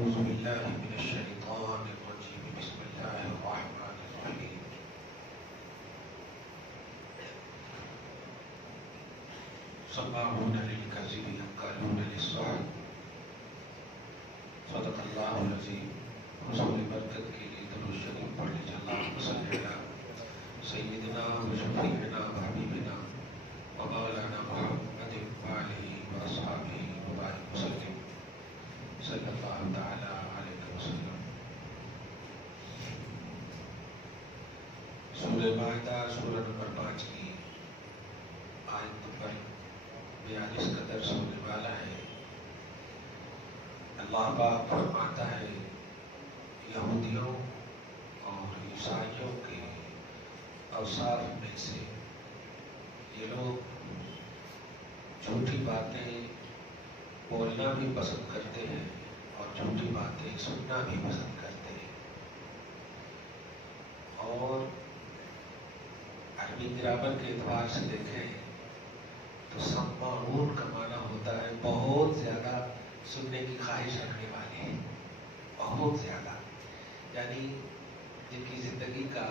أعوذ بالله من الشيطان الرجيم بسم الله الرحمن الرحيم سماعون للكذب أكالون للسحت صدق الله العظيم حضور برکت کے لیے درود شریف پڑھ لیجیے اللہم صل علی سیدنا و شفیعنا و حبیبنا و مولانا محمد وآلہ وأصحابہ وبارک وسلم صلی اللہ تعالی علیہ وسلم۔ سورہ مائدہ سورہ نمبر 5 کی آیت نمبر 42 کا درس ہونے والا ہے۔ اللہ پاک فرماتا ہے یہودیوں اور عیسائیوں کے اوصاف میں سے یہ لوگ جھوٹی باتیں بولنا بھی پسند کرتے ہیں اور جھوٹی باتیں سننا بھی پسند کرتے ہیں۔ اور عربی گرامر کے اعتبار سے دیکھیں تو سماعون کا معنی ہوتا ہے بہت زیادہ سننے کی خواہش رکھنے والے، بہت زیادہ، یعنی جن کی زندگی کا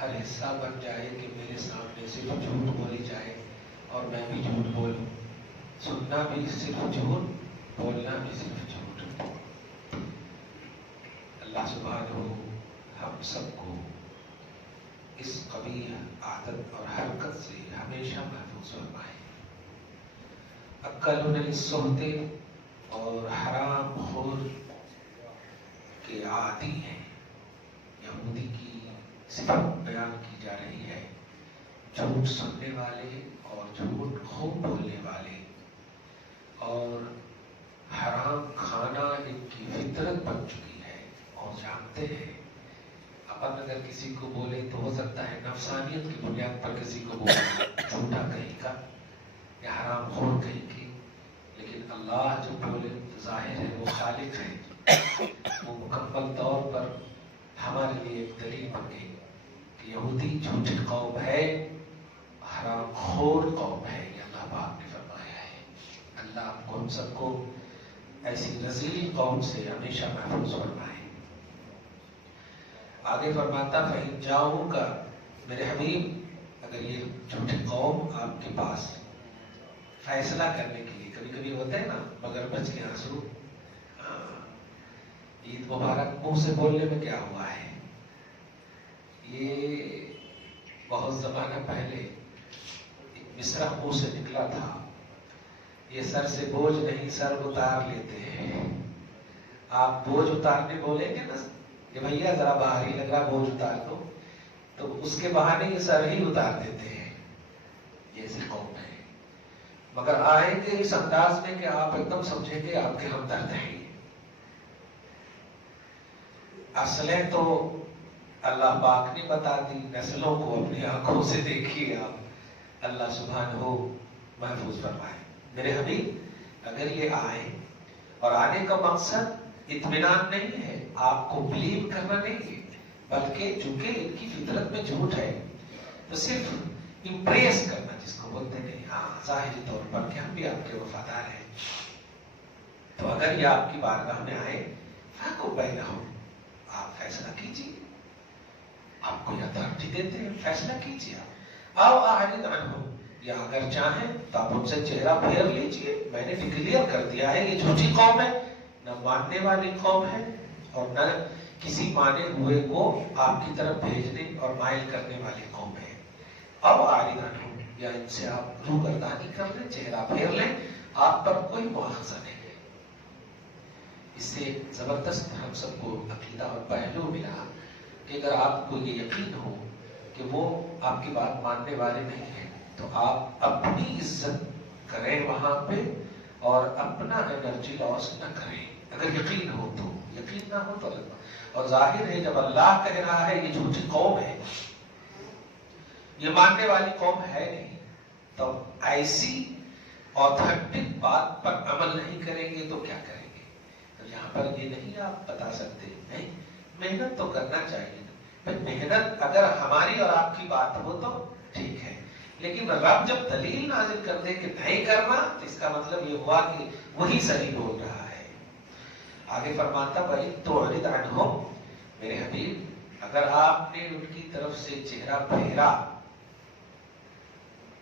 ہر حصہ بن جائے کہ میرے سامنے صرف جھوٹ بولی جائے اور میں بھی جھوٹ بولوں، سننا بھی صرف جھوٹ، بولنا بھی صرف جھوٹ۔ اللہ سبحانہ ہم سب کو اس قبیح عادت اور حرکت سے ہمیشہ محفوظ فرمائے۔ اکلون للسحت اور حرام خور کے عادی ہیں۔ یہودی کی صفت بیان کی جا رہی ہے، جھوٹ سننے والے اور جھوٹ خوب بولنے والے، اور حرام کھانا ان کی فطرت بن چکی ہے۔ اور جانتے ہیں اپن اگر کسی کو بولے تو ہو سکتا ہے نفسانیت کی بنیاد پر کسی کو بولے جھوٹا کہیں کا یا حرام خور کہیں کی، لیکن اللہ جو بولے ظاہر ہے وہ خالق ہے، وہ مکمل طور پر ہمارے لیے ایک دلیل بن گئی کہ یہودی جھوٹی قوم ہے، حرام خور قوم ہے، یہ اللہ پاک نے فرمایا ہے۔ اللہ آپ کو ہم سب کو ایسی رذیل قوم سے ہمیشہ محفوظ فرمائے۔ آگے فرماتا فَإِن جَاءُوكَ، میرے حبیب اگر یہ جھوٹی قوم آپ کے پاس فیصلہ کرنے کے لیے، کبھی کبھی ہوتا ہے نا مگر بچ کے آنسو، عید مبارک منہ سے بولنے میں کیا ہوا ہے، یہ بہت زمانہ پہلے ایک مصرع منہ سے نکلا تھا، یہ سر سے بوجھ نہیں سر اتار لیتے ہیں۔ آپ بوجھ اتارنے بولیں گے نا کہ بھیا ذرا باہر ہی لگ رہا بوجھ اتار دو، تو اس کے بہانے یہ سر ہی اتار دیتے ہیں۔ یہ ایسی قوم ہے، مگر آئیں گے اس انداز میں کہ آپ ایک دم سمجھیں گے آپ کے ہمدرد ہیں۔ اصلیں تو اللہ پاک نے بتا دی، نسلوں کو اپنی آنکھوں سے دیکھیے آپ، اللہ سبحانہ محفوظ فرمائے۔ میرے حبیب اگر یہ آئیں اور آنے کا مقصد اطمینان نہیں ہے، آپ کو بلیو کرنا نہیں ہے، بلکہ چونکہ ان کی فطرت میں جھوٹ ہے تو صرف امپریس کرنا، جس کو بولتے ہیں ہاں ظاہری طور پر کہ ہم بھی آپ کے وفادار ہیں، تو اگر یہ آپ کی بارگاہ میں آئے فَحْكُم بَيْنَهُمْ، آپ فیصلہ کیجیے، آپ کو یہ اتھارٹی دیتے ہیں، فیصلہ کیجیے آپ۔ أَوْ أَعْرِضْ عَنْهُمْ، یا اگر چاہیں تو آپ ان سے چہرہ پھیر لیجیے، میں نے ڈکلیئر کر دیا ہے یہ جھوٹی قوم ہے، نہ ماننے والی قوم ہے اور نہ کسی مانے ہوئے کو آپ کی طرف بھیجنے اور مائل کرنے والی قوم ہے۔ اب أَعْرِضْ عَنْهُمْ، یا ان سے آپ روگردانی کر لیں، چہرہ پھیر لیں، آپ پر کوئی مواخذہ نہیں ہے۔ اس سے زبردست ہم سب کو عقیدہ اور پہلو ملا کہ اگر آپ کو یہ یقین ہو کہ وہ آپ کی بات ماننے والے نہیں ہیں تو آپ اپنی عزت کریں وہاں پہ اور اپنا انرجی لاس نہ کریں، اگر یقین ہو تو۔ یقین نہ ہو تو اللہ، اور ظاہر ہے جب اللہ کہہ رہا ہے یہ جھوٹی قوم ہے، یہ ماننے والی قوم ہے نہیں، تو ایسی اوتھینٹک بات پر عمل نہیں کریں گے تو کیا کریں گے؟ تو یہاں پر یہ نہیں آپ بتا سکتے، نہیں محنت تو کرنا چاہیے، محنت اگر ہماری اور آپ کی بات ہو تو ٹھیک ہے، لیکن رب جب دلیل نازل کر دے کہ نہیں کرنا تو اس کا مطلب یہ ہوا کہ وہی صحیح بول رہا ہے۔ آگے فرماتا بھائی تو عرض عنہم، میرے حبیب اگر آپ نے ان کی طرف سے چہرہ پھیرا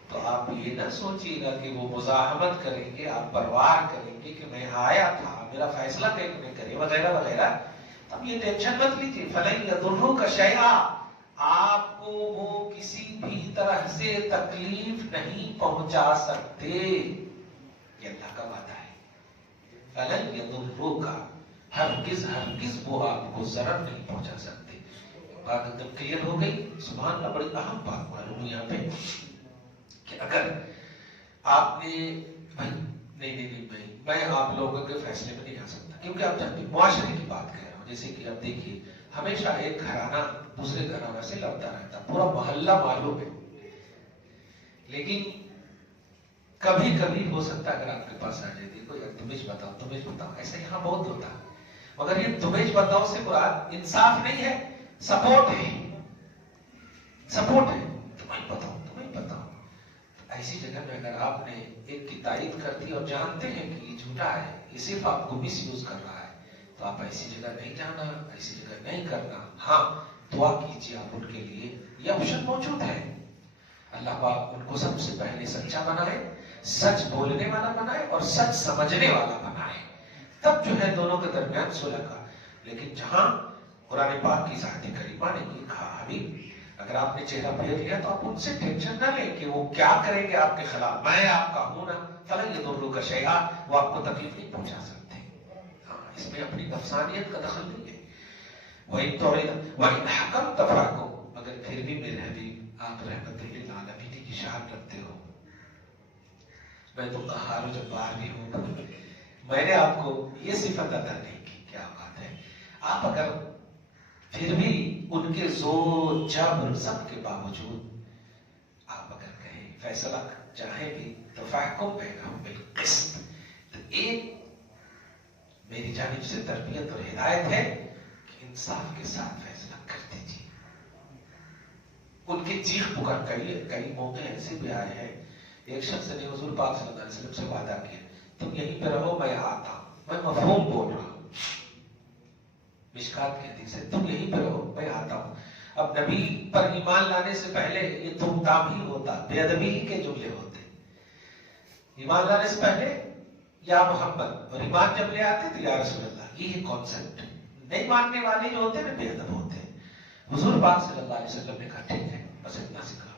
تو آپ یہ نہ سوچیے گا کہ وہ مزاحمت کریں گے، آپ پرواہ کریں گے کہ میں آیا تھا، میرا فیصلہ کیسے کرے وغیرہ وغیرہ، تب یہ ٹینشن مت لیجیے. فلن یضروک شیئا، آپ کو وہ کسی بھی طرح سے تکلیف نہیں پہنچا سکتے، یہ اللہ کا وعدہ ہے. فلن یضروک، ہرگز ہرگز وہ آپ کو ضرر نہیں پہنچا سکتے. بات ایک دم کلیئر ہو گئی. سبحان اللہ، بڑی اہم بات معلوم ہے یہاں پہ کہ اگر آپ نے بھائی نہیں میں آپ لوگوں کے فیصلے میں نہیں آ سکتا، کیونکہ آپ جانتے معاشرے کی بات کر رہا ہوں. جیسے کہ آپ دیکھیے ہمیشہ ایک گھرانہ دوسرے گھرانہ سے لڑتا رہتا، پورا محلہ معلوم ہے، لیکن کبھی کبھی ہو سکتا ہے اگر آپ کے پاس آ جائے دیکھو یار تمہیں بتاؤ، ایسا یہاں بہت ہوتا ہے. مگر یہ تمہیں بتاؤ سے مراد انصاف نہیں ہے، سپورٹ ہے، تمہیں بتاؤ. ایسی جگہ میں اگر آپ نے ایک کی تائید کر دی اور جانتے ہیں کہ یہ جھوٹا ہے، یہ صرف آپ کو مس یوز کر رہا ہے، تو آپ ایسی جگہ نہیں جانا، ایسی جگہ نہیں کرنا. ہاں دعا کیجیے آپ ان کے لیے، یہ آپشن موجود ہے. اللہ پاک ان کو سب سے پہلے سچا بنائے، سچ بولنے والا بنائے اور سچ سمجھنے والا بنائے، تب جو ہے دونوں کے درمیان صلح کا. لیکن جہاں قرآن پاک کی ذات کریمہ نے یہ کہا حبیب اگر آپ نے چہرہ پھیر لیا تو آپ ان سے ٹینشن نہ لیں کہ وہ کیا کریں گے آپ کے خلاف، میں آپ کا ہوں نا. فلن یضروک شیئا، وہ آپ کو تکلیف نہیں پہنچا سکتے. ہاں اس میں اپنی نفسانیت کا دخل نہیں ہے. وَإِن تُعْرِضْ وَإِنْ حَكَمْتَ فَاحْكُمْ، مگر پھر بھی میرے حبیب آپ رحمت للعالمین کی شان رکھتے ہو. میں تو قہار و جبار بھی ہوں، میں نے آپ کو یہ صفت عطا نہیں کی. کیا بات ہے. آپ اگر پھر بھی ان کے زور جبر سب کے باوجود آپ اگر کہیں فیصلہ چاہیں بھی تو فاحکم بینہم بالقسط، تو ایک میری جانب سے تربیت اور ہدایت ہے کہ انصاف کے ساتھ فیصلہ کر دیجیے. ان کی چیخ پکار کئی موقع ایسے بھی آئے ہیں، ایک شخص نے حضور پاک صلی اللہ علیہ وسلم سے وعدہ کیا تم یہیں پہ رہو میں آتا ہوں. میں مفہوم بول رہا ہوں، مشکات کے حدیث ہے، تم یہیں پہ رہو میں آتا ہوں. اب نبی پر ایمان لانے سے پہلے یہ تم تام ہی ہوتا، بے ادبی ہی کے جملے ہوتے. ایمان لانے سے پہلے یا محمد، اور ایمان جب لے آتے تو یا رسول اللہ. یہ کانسیپٹ نہیں ماننے والے جو ہوتے ہیں نا بے ادب ہوتے ہیں. حضور پاک صلی اللہ علیہ وسلم نے کہا ٹھیک ہے بس اتنا سکھا.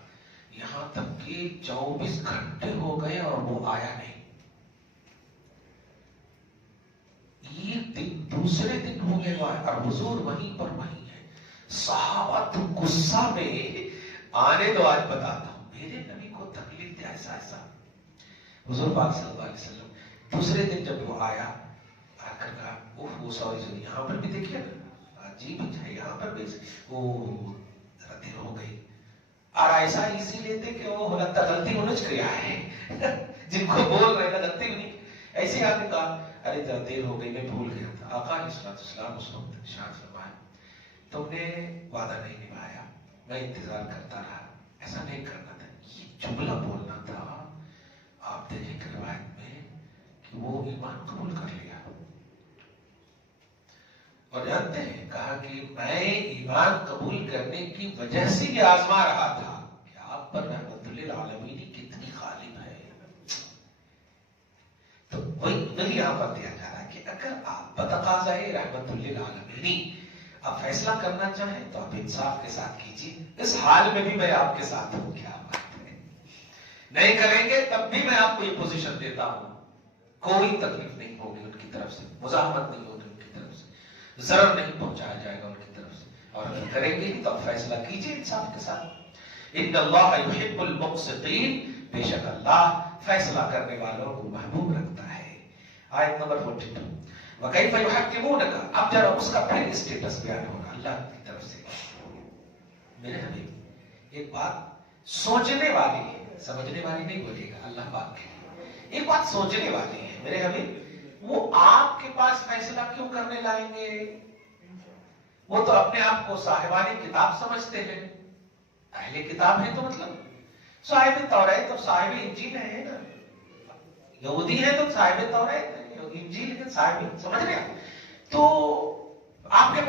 یہاں تک کہ 24 گھنٹے ہو گئے اور وہ آیا نہیں. یہ دن دوسرے دن ہو گئے اور حضور وہیں پر وہیں ہے. صحابہ تو غصہ میں آنے دو، آج بتاتا ہوں میرے نبی کو تکلیف دیا ایسا ایسا. حضور پاک صلی اللہ علیہ وسلم دوسرے دن جب وہ آیا آ کر کہا وہ سوری یہاں پر بھی دیکھیے نا عجیب ہے، یہاں پر بھی وہ ذرا دیر ہو گئی. اور ایسا ایزی لیتے کہ وہ لگتا غلطی انہوں نے کیا ہے جن کو بول رہے نا غلطی نہیں. ایسے آپ نے کہا ارے ذرا دیر ہو گئی میں بھول گیا تھا. آقا علیہ السلام اس وقت ارشاد فرمایا تم نے وعدہ نہیں نبھایا، میں انتظار کرتا رہا، ایسا نہیں کرنا تھا. یہ جملہ بولنا تھا. آپ دیکھیں کہ روایت میں کہ وہ ایمان قبول کر لیا اور جانتے ہیں کہا کہ میں ایمان قبول کرنے کی وجہ سے یہ آزما رہا تھا کہ آپ پر رحمت للعالمین کتنی غالب ہے. تو وہی یہاں پر دیا جا رہا ہے کہ اگر آپ بتقاضا رحمت للعالمین آپ فیصلہ کرنا چاہیں تو آپ انصاف کے ساتھ کیجیے. اس حال میں بھی میں آپ کے ساتھ ہوں. کیا بات ہے. نہیں کریں گے تب بھی میں آپ کو یہ پوزیشن دیتا ہوں، کوئی تکلیف نہیں ہوگی ان کی طرف سے، مزاحمت نہیں ہوگی ان کی طرف سے، ضرر نہیں پہنچایا جائے گا ان کی طرف سے. اور اگر کریں گے تو آپ فیصلہ کیجیے انصاف کے ساتھ. ان اللہ یحب المقسطین، بے شک اللہ فیصلہ کرنے والوں کو محبوب رکھتا ہے. آیت نمبر 42 وَكَيْفَ يُحَكِّمُونَكَ، اب جرا اس کا پھر اسٹیٹس بیان ہوگا اللہ کی طرف سے. میرے حبیب ایک بات سوچنے والی ہے، سمجھنے والی نہیں بولے گا اللہ پاک کے. ایک بات سوچنے والی ہے میرے حبیب، وہ آپ کے پاس فیصلہ کیوں کرنے لائیں گے؟ وہ تو اپنے آپ کو صاحبان کتاب سمجھتے ہیں، اہل کتاب ہیں تو مطلب صاحب توریت اور صاحب انجیل ہے نا. یہودی ہے تو صاحب توریت ہے، انجیل ہے صاحب، سمجھ رہے ہیں.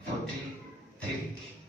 43,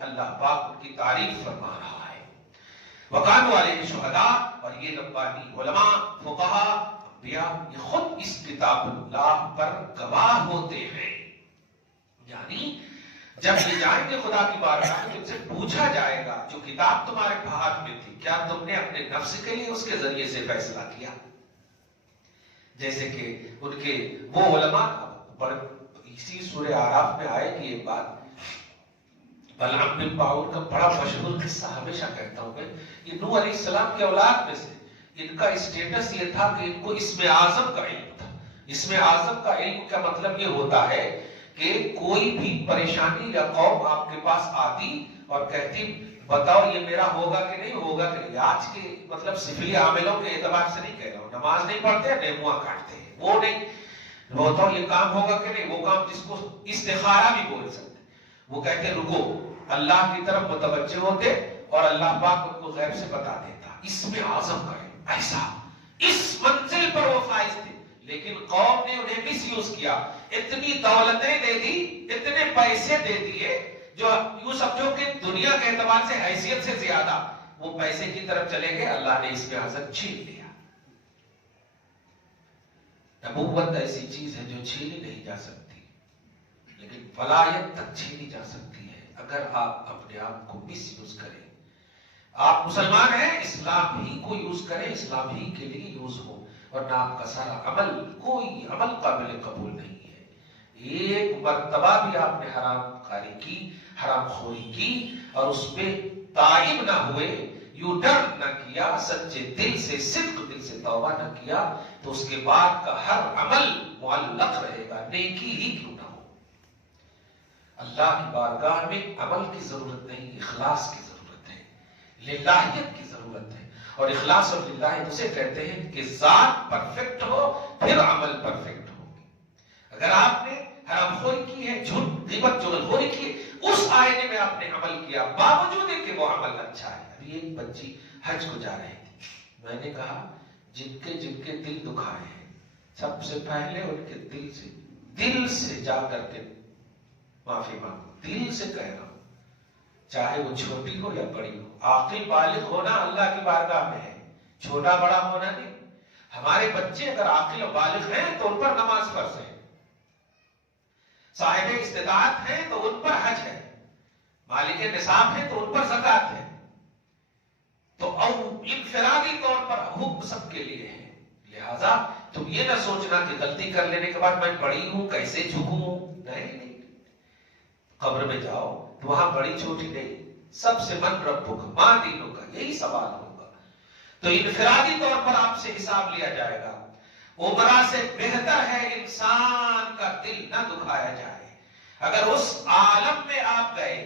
اللہ پاک ان کی تعریف فرما رہا ہے۔ وَقَالُوا عَلَيْهِ شُهَدَاء، اور یہ ربانی علماء، فقہاء، انبیاء، یہ خود اس کتاب اللہ پر گواہ ہوتے ہیں۔ یعنی جب یہ جائیں گے خدا کی بارگاہ میں، ان سے پوچھا جائے گا جو کتاب تمہارے ہاتھ میں تھی، کیا تم نے اپنے نفس کے لیے اس کے ذریعے سے فیصلہ کیا؟ جیسے کہ ان کے وہ علماء، اسی سورہ اعراف میں آئے گی ایک بات، بلعام بن باعور کا بڑا مشہور قصہ ہمیشہ کہتا ہوں میں، یہ نوح علیہ السلام کے اولاد میں سے، ان کا اسٹیٹس یہ تھا کہ ان کو اسم اعظم کا علم تھا۔ اسم اعظم کا علم کا مطلب یہ ہوتا ہے کہ کوئی بھی پریشانی یا قوم آپ کے پاس آتی اور کہتی بتاؤ یہ میرا ہوگا کہ نہیں ہوگا کہ نہیں، آج کے مطلب سفلی عاملوں کے اعتبار سے نہیں کہہ رہا ہوں، نماز نہیں پڑھتے نیموا کاٹتے ہیں، وہ نہیں، بتاؤ یہ کام ہوگا کہ نہیں، وہ کام جس کو استخارہ بھی بول سکتے، وہ کہتے رکو، اللہ کی طرف متوجہ ہوتے اور اللہ پاک ان کو غیب سے بتا دیتا۔ اسم اعظم کا ہے ایسا، اس منزل پر وہ فائز تھے، لیکن قوم نے انہیں مس یوز کیا، اتنی دولتیں دے دی، اتنے پیسے دے دیے جو یوں سمجھو کہ دنیا کے اعتبار سے حیثیت سے زیادہ وہ پیسے کی طرف چلے گئے، اللہ نے اس میں اعظم چھین لیا۔ نبوت ایسی چیز ہے جو چھینی نہیں جا سکتی، لیکن ولایت تک چھینی جا سکتی ہے اگر آپ اپنے آپ کو مس یوز کریں۔ آپ مسلمان ہیں، اسلام ہی کو یوز کریں، اسلام ہی کے لیے یوز ہو، ورنہ آپ کا سارا عمل کوئی عمل قابل قبول نہیں ہے۔ ایک مرتبہ بھی آپ نے حرام کاری کی، حرام خوری کی اور اس پہ تائب نہ ہوئے، یو ٹرن نہ کیا، سچے دل سے، صدق دل سے توبہ نہ کیا، تو اس کے بعد کا ہر عمل معلق رہے گا، نیکی ہی کیوں نہ ہو۔ اللہ کی بارگاہ میں عمل کی ضرورت نہیں، اخلاص کی ضرورت ہے، للہیت کی ضرورت ہے، اور اخلاص اور للہیت اسے کہتے ہیں کہ ذات پرفیکٹ ہو پھر عمل پرفیکٹ ہوگی۔ اگر آپ نے حرام خوری کی ہے، جھوٹ غیبت چغلخوری کی ہے، اس آئینے میں آپ نے عمل کیا، باوجود ہے کہ وہ عمل اچھا ہے۔ ابھی ایک بچی حج کو جا رہی تھی، میں نے کہا جن کے دل دکھائے ہیں، سب سے پہلے ان کے دل سے جا کر کے معافی مانگو، دل سے کہہ رہا ہوں، چاہے وہ چھوٹی ہو یا بڑی ہو۔ عاقل بالغ ہونا اللہ کی بارگاہ میں ہے، چھوٹا بڑا ہونا نہیں۔ ہمارے بچے اگر عاقل و بالغ ہیں تو ان پر نماز فرض ہے، صاحب استطاعت ہیں تو ان پر حج ہے، مالک نصاب ہیں تو ان پر زکوٰۃ ہے، تو انفرادی طور پر حکم سب کے لیے ہے۔ لہذا تم یہ نہ سوچنا کہ غلطی کر لینے کے بعد میں بڑی ہوں کیسے جھکوں، نہیں، قبر میں جاؤ تو وہاں بڑی چھوٹی نہیں، سب سے من ربک ما دینک کا یہی سوال ہوگا، تو انفرادی طور پر آپ سے حساب لیا جائے گا۔ عمرہ سے بہتر ہے انسان کا دل نہ دکھایا جائے۔ اگر اس عالم میں آپ گئے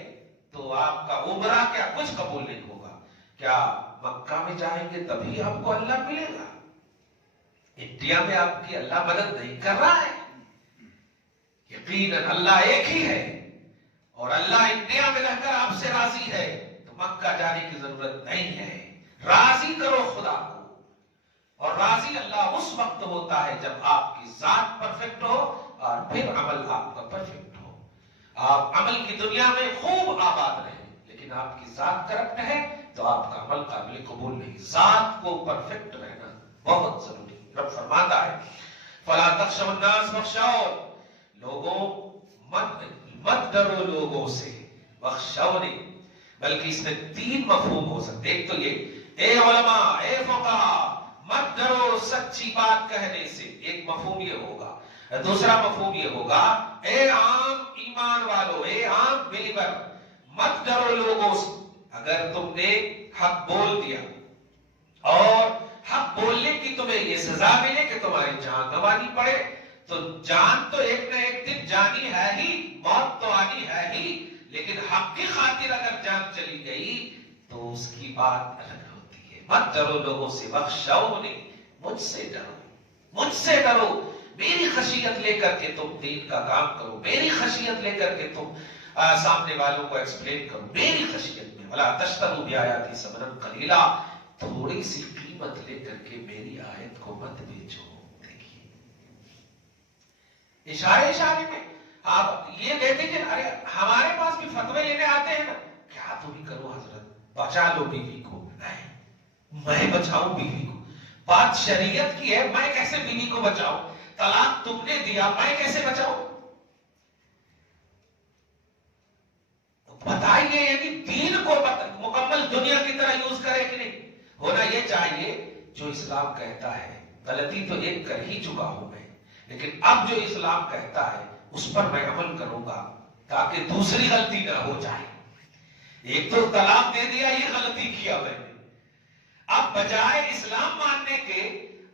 تو آپ کا عمرہ کیا کچھ قبول نہیں ہوگا۔ کیا مکہ میں جائیں گے تبھی آپ کو اللہ ملے گا؟ انڈیا میں آپ کی اللہ مدد نہیں کر رہا ہے؟ یقیناً اللہ ایک ہی ہے، اور اللہ انڈیا میں رہ کر آپ سے راضی ہے، تو مکہ جانے کی ضرورت نہیں ہے۔ راضی کرو خدا کو، اور راضی اللہ اس وقت ہوتا ہے جب آپ کی ذات پرفیکٹ ہو اور پھر عمل آپ کا پرفیکٹ ہو۔ آپ عمل کی دنیا میں خوب آباد رہیں، لیکن آپ کی ذات کرپٹ ہے تو آپ کا عمل قابل قبول نہیں۔ ذات کو پرفیکٹ رہنا بہت ضروری ہے۔ رب فرماتا ہے فَلَا تَخْشَوُا النَّاسَ وَاخْشَوْنِ، لوگوں مت ڈرو لوگوں سے، بخشونی، بلکہ اس میں تین مفہوم ہو سکتے۔ ایک تو یہ، اے علماء، اے فقہاء، مت ڈرو سچی بات کہنے سے، ایک مفہوم یہ ہوگا۔ دوسرا مفہوم یہ ہوگا، اے عام ایمان والو، اے عام بلیور، مت ڈرو لوگوں سے۔ اگر تم نے حق بول دیا اور حق بولنے کی تمہیں یہ سزا ملے کہ تمہاری جان گنوانی پڑے، تو جان تو ایک نہ ایک دن جانی ہے ہی، موت تو آنی ہے ہی، لیکن حق کی خاطر اگر جان چلی گئی تو اس کی بات الگ ہوتی ہے۔ مت ڈرو لوگوں سے، بخشونی، مجھ سے ڈرو، مجھ سے ڈرو، میری خشیت لے کر کے تم دین کا کام کرو، میری خشیت لے کر کے تم سامنے والوں کو ایکسپلین کرو، میری خشیت میں۔ وَلَا تَشْتَرُوا بِآيَاتِي ثَمَنًا قَلِيلًا، تھوڑی سی قیمت لے کر کے میری آیت کو مت بیچو۔ اشارے میں آپ یہ کہتے کہ ارے ہمارے پاس بھی بچا لو بیوی کو، میں بچاؤں بیوی کو، بات شریعت کی ہے، میں کیسے بیوی کو بچاؤں؟ طلاق تم نے دیا، میں کیسے بچاؤں؟ بتائیے، یعنی دین کو مکمل دنیا کی طرح یوز کرے کہ نہیں؟ ہونا یہ چاہیے جو اسلام کہتا ہے، غلطی تو ایک کر ہی چکا ہوں میں، لیکن اب جو اسلام کہتا ہے اس پر میں عمل کروں گا تاکہ دوسری غلطی نہ ہو جائے۔ ایک تو طلاق دے دیا، یہ غلطی کیا میں نے، اب بجائے اسلام ماننے کے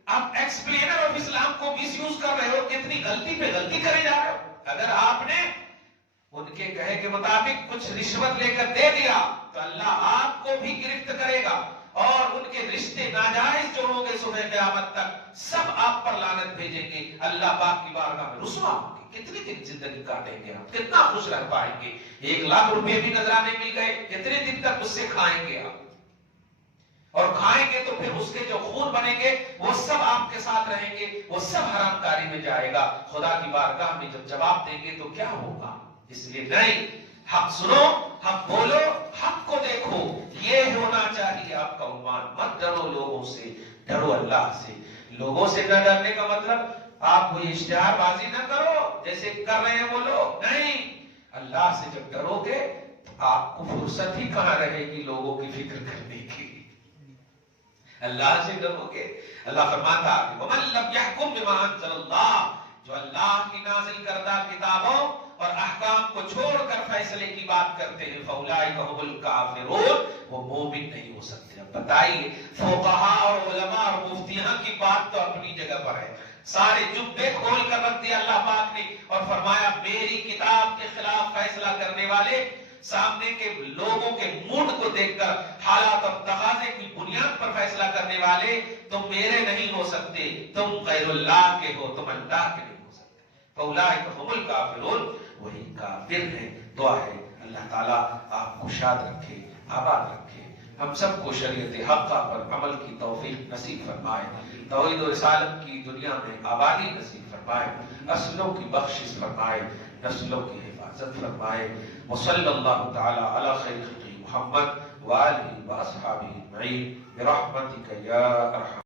اب ایکسپلینر آف اسلام کو مس یوز کر رہے ہو، کتنی غلطی پہ غلطی کرے جا رہے ہو۔ اگر آپ نے ان کے کہے کے مطابق کچھ رشوت لے کر دے دیا تو اللہ آپ کو بھی گرفت کرے گا، اور ان کے رشتے ناجائز جو ہوں گے صبح قیامت تک سب آپ پر لعنت بھیجیں گے، اللہ پاک کی بارگاہ میں رسوا ہوں گے۔ کتنی دن زندگی کاٹیں گے آپ، کتنا خوش رہ پائیں گے؟ 1,00,000 روپے بھی نظرانے مل گئے، کتنے دن تک اس سے کھائیں گے آپ؟ اور کھائیں گے تو پھر اس کے جو خون بنیں گے وہ سب آپ کے ساتھ رہیں گے، وہ سب حرام کاری میں جائے گا۔ خدا کی بارگاہ میں جب جواب دیں گے تو کیا ہوگا؟ اس لیے نہیں، حق سنو، حق بولو، حق کو دیکھو، یہ ہونا چاہیے آپ کا عنوان۔ مت ڈرو لوگوں سے، ڈرو اللہ سے۔ لوگوں سے نہ ڈرنے کا مطلب آپ کوئی اشتہار بازی نہ کرو جیسے کر رہے ہیں وہ لوگ، نہیں، اللہ سے جب ڈرو گے آپ کو فرصت ہی کہاں رہے گی لوگوں کی فکر کرنے کی۔ اللہ سے ڈرو گے، اللہ فرماتا ہے وَمَن لَّمْ يَحْكُمْ بِمَا أَنزَلَ اللَّهُ، جو اللہ کی نازل کردہ کتابوں اور احکام کو چھوڑ کر فیصلے کی بات کرتے ہیں فَأُولَٰئِكَ هُمُ الْكَافِرُونَ، وہ مومن نہیں ہو سکتے۔ اب بتائیے، فقہاء اور علماء اور مفتیاں کی بات تو اپنی جگہ پر ہے، سارے جبے کھول کر رکھ دیا اللہ پاک نے اور فرمایا میری کتاب کے خلاف فیصلہ کرنے والے، سامنے کے لوگوں کے موڈ کو دیکھ کر حالات اور تقاضے کی بنیاد پر فیصلہ کرنے والے تم میرے نہیں ہو سکتے، تم غیر اللہ کے ہو، تم اللہ کے نہیں ہو سکتے۔ فَأُولَٰئِكَ هُمُ الْكَافِرُونَ، وہی کافر ہیں۔ دعا ہے اللہ تعالیٰ آپ کو شاد رکھے، آباد رکھے، ہم سب کو شریعت حقہ پر عمل کی توفیق نصیب فرمائے، توحید و رسالت کی دنیا میں آبادی نصیب فرمائے، نسلوں کی بخشش فرمائے، نسلوں کی حفاظت فرمائے۔ وصلی اللہ تعالی علی خیر خلق محمد وآلہ واصحابہ اجمعین برحمتک یا ارحم